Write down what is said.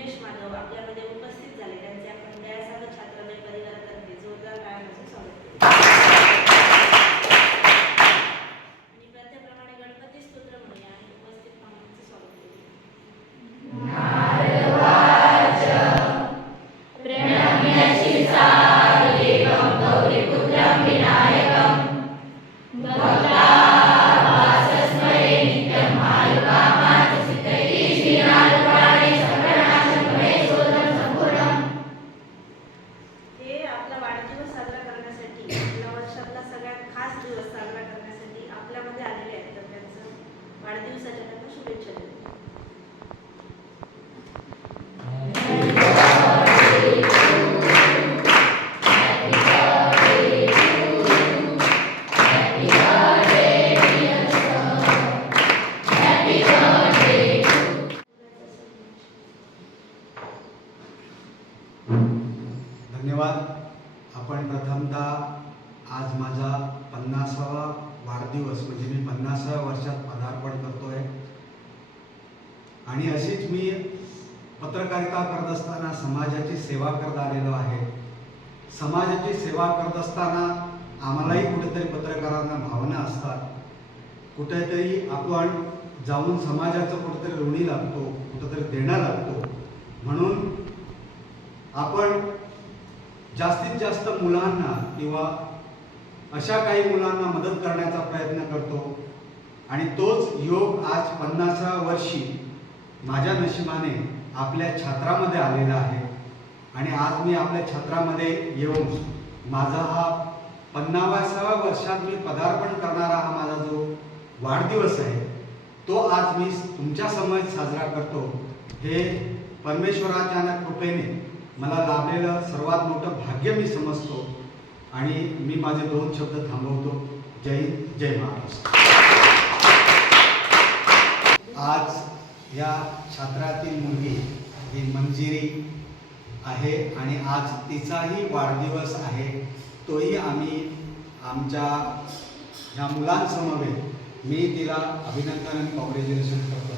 निमेश माधव आपल्यामध्ये उपस्थित झाले, त्यांचे आपण दयासागर छात्रालय परिवारातर्फे जोरदार टाळ्यांचे स्वागत करू. आणि प्रथेप्रमाणे गणपती स्तोत्र म्हणूया आणि उपस्थित पाहुण्यांचे स्वागत करू. नारदवाच प्रणम्य शिरसादेवं गौरीपुत्रं विनायकं भक्तावासस्मरे नित्यं आयुर्वामाचसितैः श्रीनाथपुराणे संकटनाशं महेश्वरं संपूर्णम्. हे आपला वाढदिवस साजरा करण्यासाठी, आपल्या वर्षातला सगळ्यात खास दिवस साजरा करण्यासाठी आपल्यामध्ये आलेले आहेत, तर त्यांचं वाढदिवसाच्या त्यांना शुभेच्छा देतो. धन्यवाद. आपण प्रथमतः आज माझा 50वा वाढदिवस म्हणजे मी 50व्या वर्षात पदार्पण करतोय. आणि अशीच मी पत्रकारिता करत असताना समाजाची सेवा करत आलेलो आहे. समाजाची सेवा करत असताना आम्हालाही कुठेतरी पत्रकारांना भावना असतात. कुठेतरी आपण जाऊन समाजाचं कुठेतरी ऋणी लागतो, कुठेतरी देणं लागतो. म्हणून आपण जास्तीत जास्त मुलांना किंवा अशा काही मुलांना मदत करण्याचा प्रयत्न करतो. आणि तोच योग आज 50व्या वर्षी माझ्या नशिबाने आपल्या छात्रामध्ये आलेला आहे. आणि आज मी आपल्या छात्रामध्ये येऊन माझा हा 50व्या वर्षात मी पदार्पण करणारा हा माझा जो वाढदिवस आहे तो आज मी तुमच्यासमोर साजरा करतो. हे परमेश्वराच्या कृपेने मला लाभलेलं सर्वात मोठं भाग्य मी समजतो. आणि मी माझे 2 शब्द थांबवतो. जय हिंद, जय महाराष्ट्र. आज या छात्रातील मुलगी ही मंजिरी आहे आणि आज तिचाही वाढदिवस आहे. तोही आम्ही आमच्या ह्या मुलांसमवेत मी तिला अभिनंदन आणि कॉंग्रॅच्युलेशन करतो.